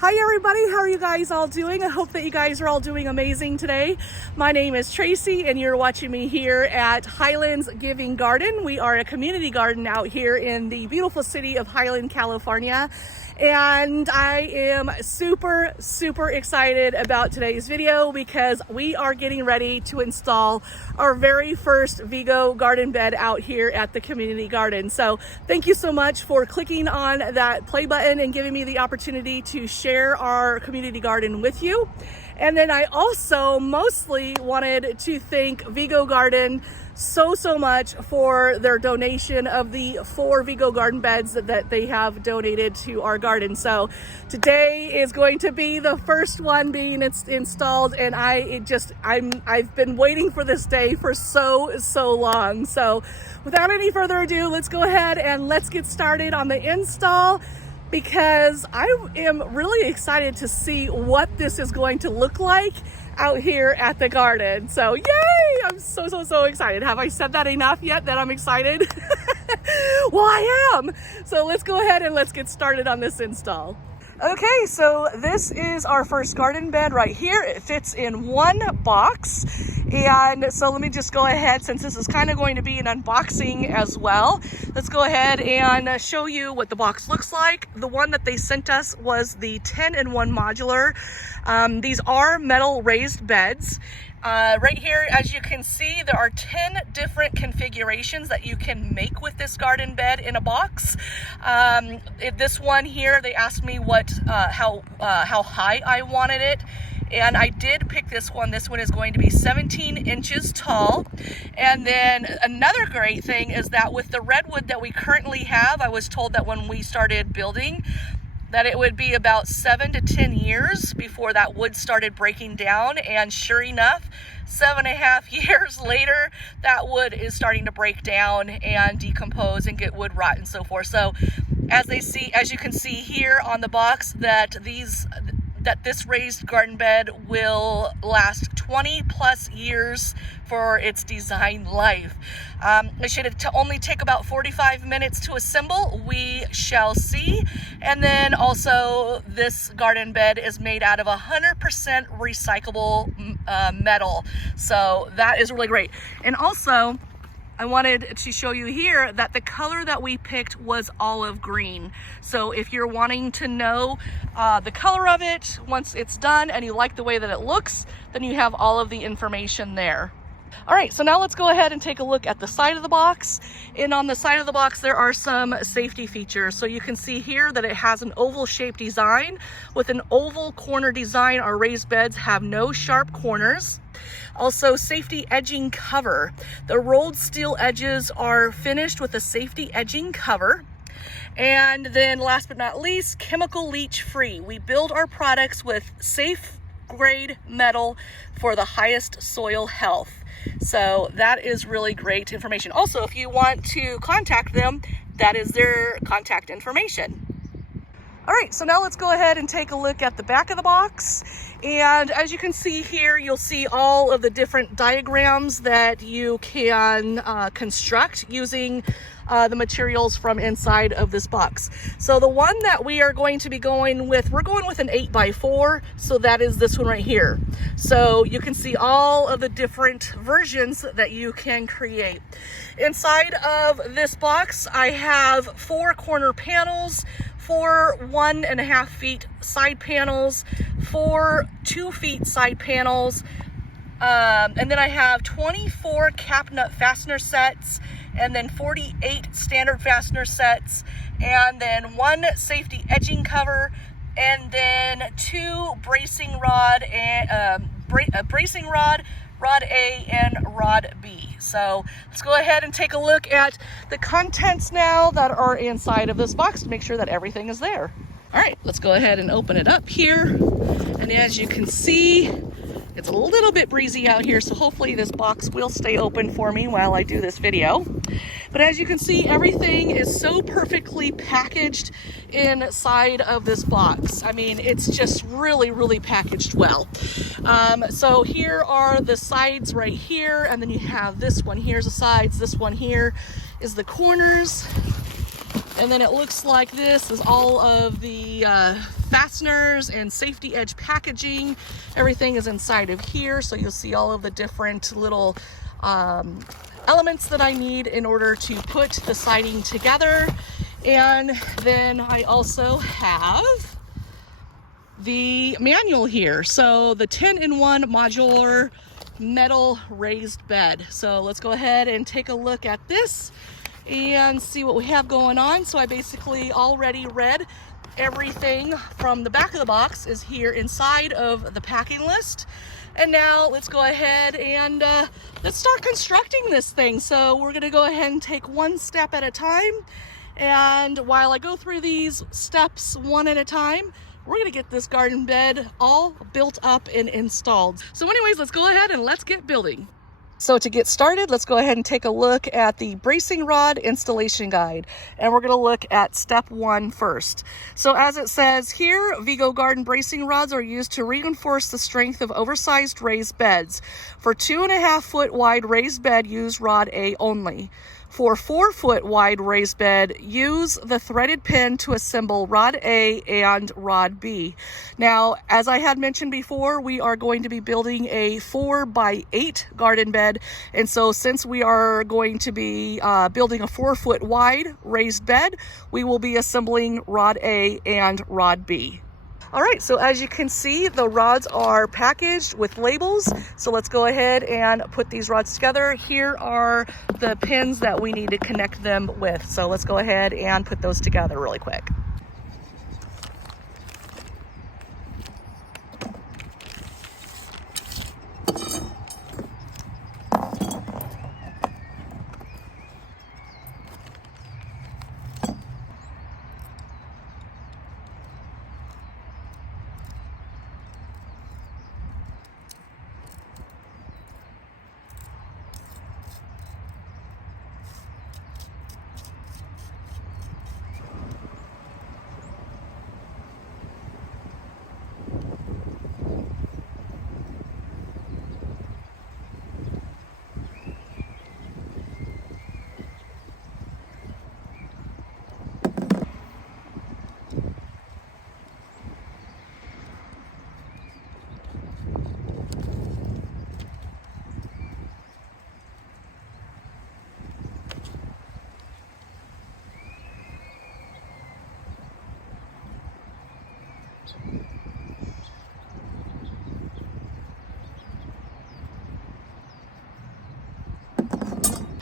Hi everybody, how are you guys all doing? I hope that you guys are all doing amazing today. My name is TracEy and you're watching me here at Highlands Giving Garden. We are a community garden out here in the beautiful city of Highland, California. And I am super excited about today's video because we are getting ready to install our very first Vego garden bed out here at the community garden. So thank you so much for clicking on that play button and giving me the opportunity to share our community garden with you. And then I also mostly wanted to thank Vego Garden so much for their donation of the 4 Vego garden beds that they have donated to our garden. So today is going to be the first one being installed, and I've been waiting for this day for so long. So without any further ado, let's go ahead and let's get started on the install, because I am really excited to see what this is going to look like out here at the garden. So yay! I'm so excited. Have I said that enough yet that I'm excited? Well, I am. So let's go ahead and let's get started on this install. Okay, so this is our first garden bed right here. It fits in one box. And so let me just go ahead, since this is kind of going to be an unboxing as well, let's go ahead and show you what the box looks like. The one that they sent us was the 10-in-1 modular. These are metal raised beds. Right here, as you can see, there are 10 different configurations that you can make with this garden bed in a box. This one here, they asked me how high I wanted it, and I did pick this one. This one is going to be 17 inches tall. And then another great thing is that with the redwood that we currently have, I was told that when we started building, that it would be about 7 to 10 years before that wood started breaking down. And sure enough, 7.5 years later, that wood is starting to break down and decompose and get wood rot and so forth. So as you can see here on the box, that this raised garden bed will last 20 plus years for its design life. It should only take about 45 minutes to assemble. We shall see. And then also, this garden bed is made out of 100% recyclable metal. So that is really great. And also, I wanted to show you here that the color that we picked was olive green. So if you're wanting to know the color of it once it's done and you like the way that it looks, then you have all of the information there. All right, so now let's go ahead and take a look at the side of the box. And on the side of the box, there are some safety features. So you can see here that it has an oval shaped design. With an oval corner design, our raised beds have no sharp corners. Also, safety edging cover. The rolled steel edges are finished with a safety edging cover. And then last but not least, chemical leach free. We build our products with safe grade metal for the highest soil health. So that is really great information. Also, if you want to contact them, that is their contact information. All right, so now let's go ahead and take a look at the back of the box. And as you can see here, you'll see all of the different diagrams that you can construct using the materials from inside of this box. So the one that we are going to be going with, we're going with an 8x4, so that is this one right here. So you can see all of the different versions that you can create. Inside of this box, I have 4 corner panels, 4 1.5 feet side panels, 4 2 feet side panels, and then I have 24 cap nut fastener sets, and then 48 standard fastener sets, and then 1 safety edging cover, and then 2 bracing rod and rod A and rod B. So let's go ahead and take a look at the contents now that are inside of this box to make sure that everything is there. All right, let's go ahead and open it up here. And as you can see, it's a little bit breezy out here, so hopefully this box will stay open for me while I do this video. But as you can see, everything is so perfectly packaged inside of this box. I mean, it's just really packaged well. So here are the sides right here, and then you have this one. Here's the sides. This one here is the corners. And then it looks like this is all of the fasteners and safety edge packaging. Everything is inside of here, so you'll see all of the different little elements that I need in order to put the siding together. And then I also have the manual here. So the 10-in-1 modular metal raised bed. So let's go ahead and take a look at this and see what we have going on. So I basically already read everything from the back of the box is here inside of the packing list. And now let's go ahead and let's start constructing this thing. So we're gonna go ahead and take one step at a time. And while I go through these steps one at a time, we're gonna get this garden bed all built up and installed. So anyways, let's go ahead and let's get building. So to get started, let's go ahead and take a look at the bracing rod installation guide. And we're gonna look at step 1 first. So as it says here, Vego garden bracing rods are used to reinforce the strength of oversized raised beds. For 2.5 foot wide raised bed, use rod A only. For 4 foot wide raised bed, use the threaded pin to assemble rod A and rod B. Now, as I had mentioned before, we are going to be building a 4x8 garden bed. And so since we are going to be building a 4 foot wide raised bed, we will be assembling rod A and rod B. All right, so as you can see, the rods are packaged with labels. So let's go ahead and put these rods together. Here are the pins that we need to connect them with. So let's go ahead and put those together really quick.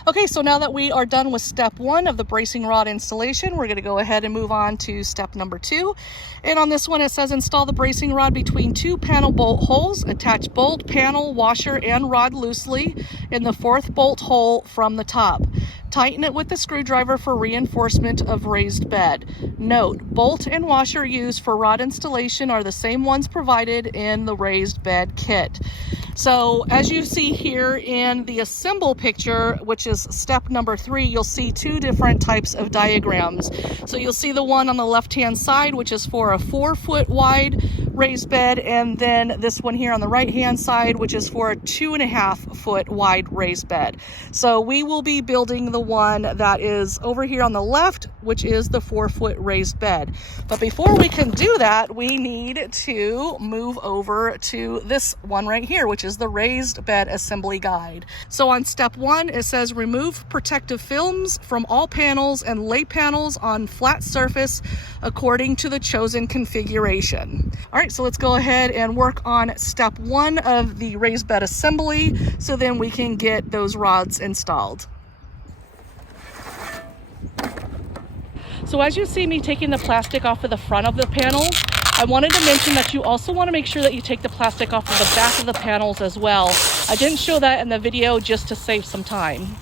Okay, so now that we are done with step 1 of the bracing rod installation, we're going to go ahead and move on to step number 2. And on this one, it says install the bracing rod between 2 panel bolt holes. Attach bolt, panel, washer, and rod loosely in the 4th bolt hole from the top. Tighten it with the screwdriver for reinforcement of raised bed. Note, bolt and washer used for rod installation are the same ones provided in the raised bed kit. So as you see here in the assemble picture, which is step number 3, you'll see 2 different types of diagrams. So you'll see the one on the left-hand side, which is for a 4 foot wide raised bed, and then this one here on the right-hand side, which is for a 2.5 foot wide raised bed. So we will be building the one that is over here on the left, which is the 4 foot raised bed. But before we can do that, we need to move over to this one right here, which is the raised bed assembly guide. So on step 1, it says remove protective films from all panels and lay panels on flat surface according to the chosen configuration. All right, so let's go ahead and work on step 1 of the raised bed assembly so then we can get those rods installed. So as you see me taking the plastic off of the front of the panels, I wanted to mention that you also want to make sure that you take the plastic off of the back of the panels as well. I didn't show that in the video just to save some time.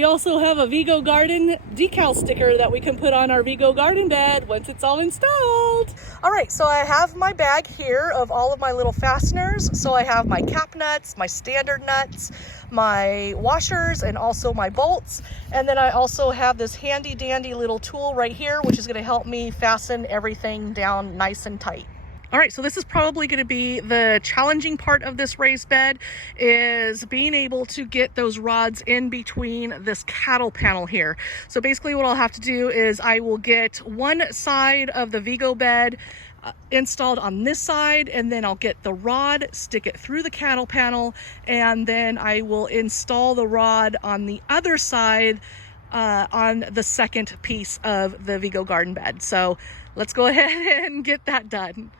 We also have a Vego Garden decal sticker that we can put on our Vego Garden bed once it's all installed. All right, so I have my bag here of all of my little fasteners. So I have my cap nuts, my standard nuts, my washers, and also my bolts. And then I also have this handy dandy little tool right here, which is going to help me fasten everything down nice and tight. All right, so this is probably going to be the challenging part of this raised bed, is being able to get those rods in between this cattle panel here. So basically what I'll have to do is I will get one side of the Vego bed installed on this side, and then I'll get the rod, stick it through the cattle panel, and then I will install the rod on the other side on the second piece of the Vego Garden bed. So let's go ahead and get that done.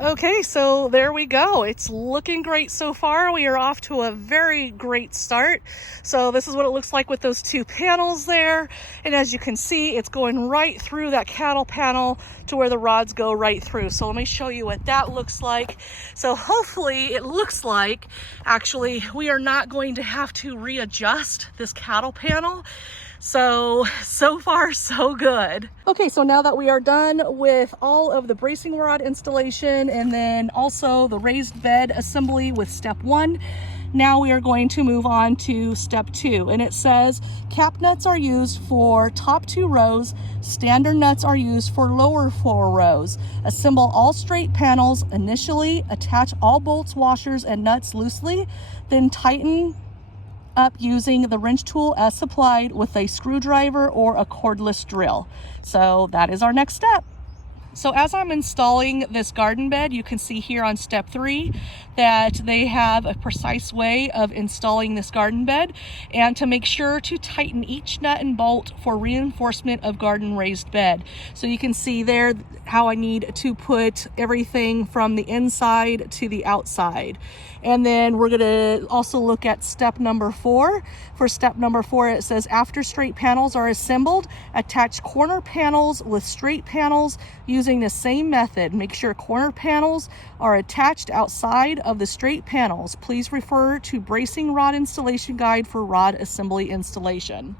Okay, so there we go. It's looking great so far. We are off to a very great start. So this is what it looks like with those two panels there. And as you can see, it's going right through that cattle panel to where the rods go right through. So let me show you what that looks like. So hopefully it looks like actually we are not going to have to readjust this cattle panel. So far, so good. Okay, so now that we are done with all of the bracing rod installation and then also the raised bed assembly with step 1, now we are going to move on to step 2. And it says cap nuts are used for top 2 rows, standard nuts are used for lower 4 rows. Assemble all straight panels initially, attach all bolts, washers, and nuts loosely, then tighten up using the wrench tool as supplied with a screwdriver or a cordless drill. So that is our next step. So as I'm installing this garden bed, you can see here on step 3 that they have a precise way of installing this garden bed, and to make sure to tighten each nut and bolt for reinforcement of garden raised bed. So you can see there how I need to put everything from the inside to the outside. And then we're gonna also look at step number 4. For step number 4, it says after straight panels are assembled, attach corner panels with straight panels using the same method. Make sure corner panels are attached outside of the straight panels. Please refer to bracing rod installation guide for rod assembly installation.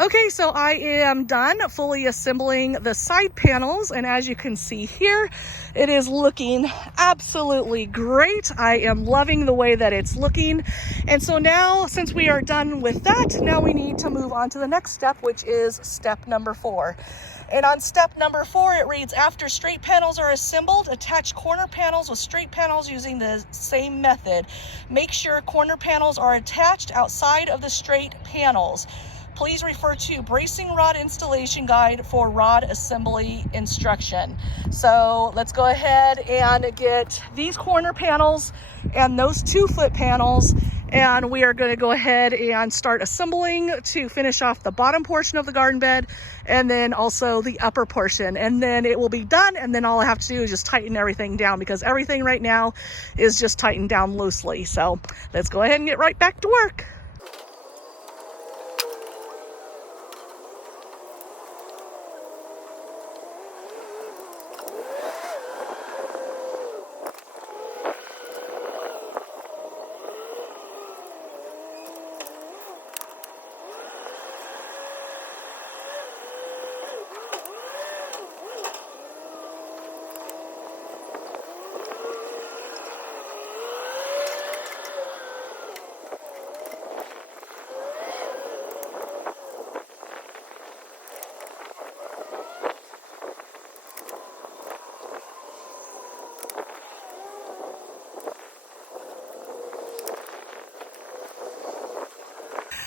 Okay, so I am done fully assembling the side panels, and as you can see here, it is looking absolutely great. I am loving the way that it's looking. And so now, since we are done with that, now we need to move on to the next step, which is step number 4. And on step number 4, it reads, after straight panels are assembled, attach corner panels with straight panels using the same method. Make sure corner panels are attached outside of the straight panels. Please refer to bracing rod installation guide for rod assembly instruction. So let's go ahead and get these corner panels and those 2-foot panels, and we are going to go ahead and start assembling to finish off the bottom portion of the garden bed and then also the upper portion, and then it will be done. And then all I have to do is just tighten everything down, because everything right now is just tightened down loosely. So let's go ahead and get right back to work.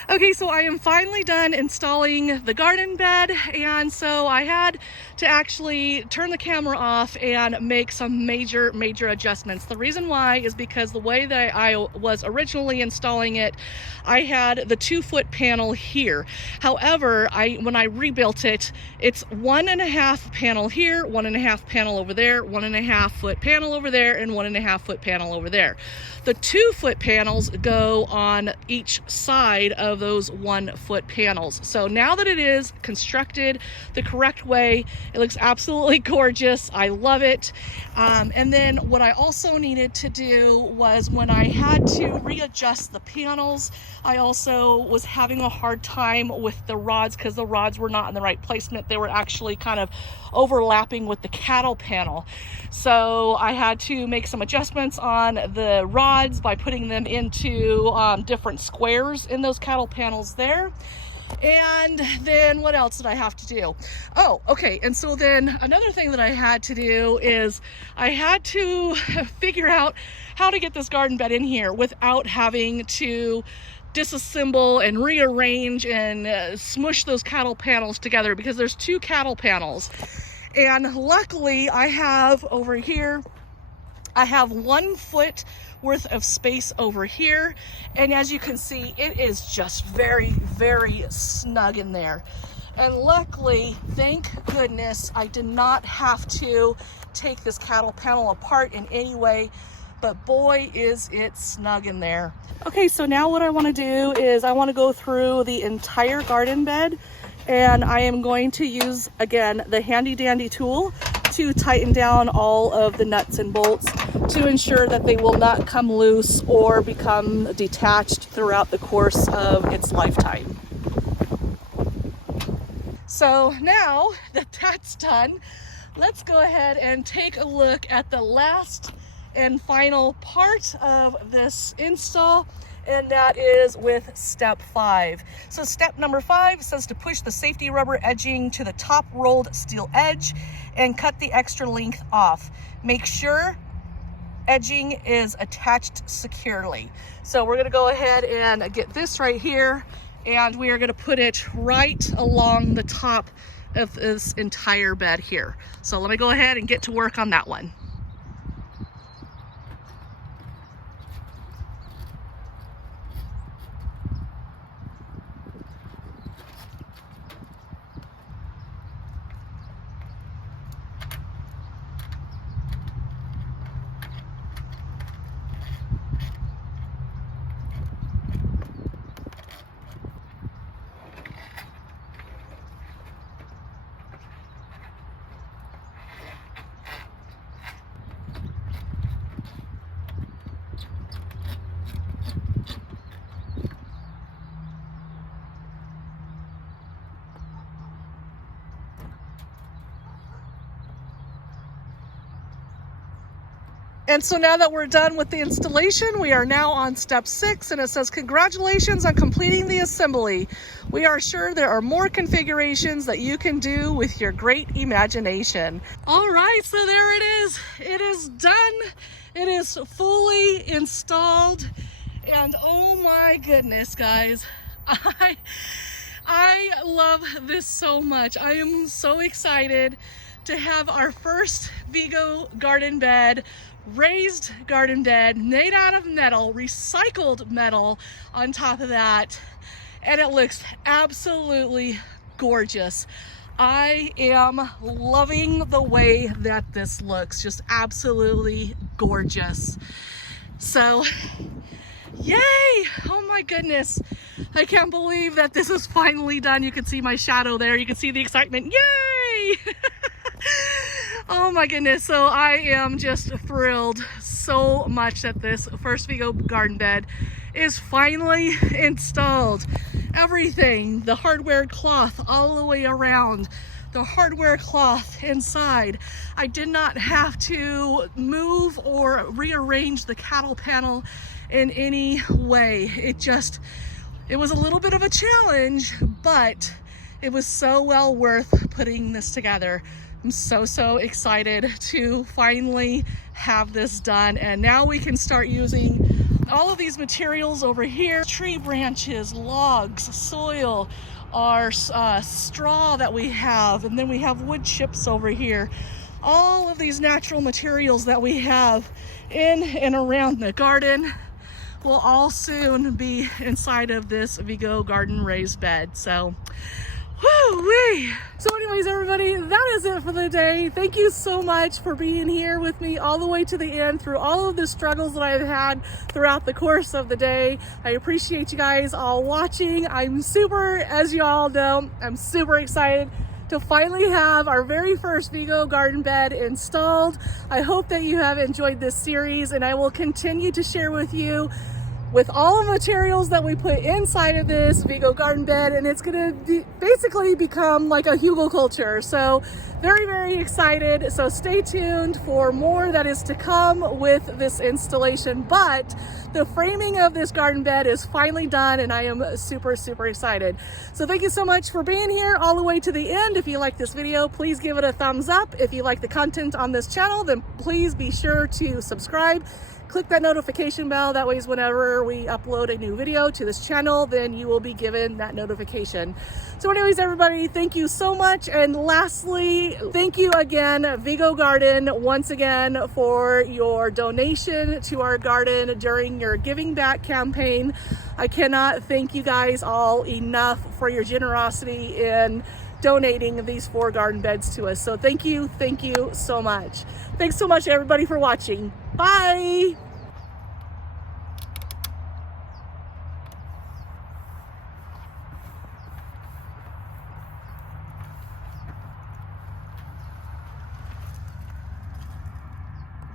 Okay, so I am finally done installing the garden bed, and so I had to actually turn the camera off and make some major adjustments. The reason why is because the way that I was originally installing it, I had the 2-foot panel here. However, when I rebuilt it, it's 1.5 panel here, 1.5 panel over there, 1.5 foot panel over there, and 1.5 foot panel over there. The 2-foot panels go on each side of those 1-foot panels. So now that it is constructed the correct way, it looks absolutely gorgeous. I love it. And then what I also needed to do was, when I had to readjust the panels, I also was having a hard time with the rods, because the rods were not in the right placement. They were actually kind of overlapping with the cattle panel. So I had to make some adjustments on the rods by putting them into different squares in those cattle panels there. And then what else did I have to do? Oh, okay. And so then another thing that I had to do is I had to figure out how to get this garden bed in here without having to disassemble and rearrange and smush those cattle panels together, because there's 2 cattle panels. And luckily I have over here, I have 1 foot worth of space over here, and as you can see, it is just very snug in there. And luckily, thank goodness, I did not have to take this cattle panel apart in any way, but boy is it snug in there. Okay, so now what I want to do is I want to go through the entire garden bed, and I am going to use, again, the handy dandy tool to tighten down all of the nuts and bolts to ensure that they will not come loose or become detached throughout the course of its lifetime. So now that that's done, let's go ahead and take a look at the last and final part of this install, and that is with step 5. So step number 5 says to push the safety rubber edging to the top rolled steel edge and cut the extra length off. Make sure edging is attached securely. So we're going to go ahead and get this right here, and we are going to put it right along the top of this entire bed here. So let me go ahead and get to work on that one. And so now that we're done with the installation, we are now on step 6, and it says, congratulations on completing the assembly. We are sure there are more configurations that you can do with your great imagination. All right, so there it is. It is done. It is fully installed. And oh my goodness, guys, I love this so much. I am so excited to have our first Vego garden bed, raised garden bed, made out of metal, recycled metal on top of that. And it looks absolutely gorgeous. I am loving the way that this looks, just absolutely gorgeous. So, yay! Oh my goodness. I can't believe that this is finally done. You can see my shadow there. You can see the excitement. Yay! Oh my goodness. So I am just thrilled so much that this first Vego garden bed is finally installed. Everything, the hardware cloth all the way around, the hardware cloth inside. I did not have to move or rearrange the cattle panel in any way. It was a little bit of a challenge, but it was so well worth putting this together. I'm so excited to finally have this done, and now we can start using all of these materials over here: tree branches, logs, soil, our straw that we have, and then we have wood chips over here. All of these natural materials that we have in and around the garden will all soon be inside of this Vego garden raised bed. So woo-wee. So anyways, everybody, that is it for the day. Thank you so much for being here with me all the way to the end through all of the struggles that I've had throughout the course of the day. I appreciate you guys all watching. I'm super, as you all know, I'm super excited to finally have our very first Vego garden bed installed. I hope that you have enjoyed this series, and I will continue to share with you with all the materials that we put inside of this Vego garden bed, and it's gonna basically become like a hugelkultur. So very excited. So stay tuned for more that is to come with this installation. But the framing of this garden bed is finally done, and I am super excited. So thank you so much for being here all the way to the end. If you like this video, please give it a thumbs up. If you like the content on this channel, then please be sure to subscribe. Click that notification bell. That way, whenever we upload a new video to this channel, then you will be given that notification. So anyways, everybody, thank you so much. And lastly, thank you again, Vego Garden, once again for your donation to our garden during your Giving Back campaign. I cannot thank you guys all enough for your generosity in donating these 4 garden beds to us. So thank you so much. Thanks so much, everybody, for watching. Bye.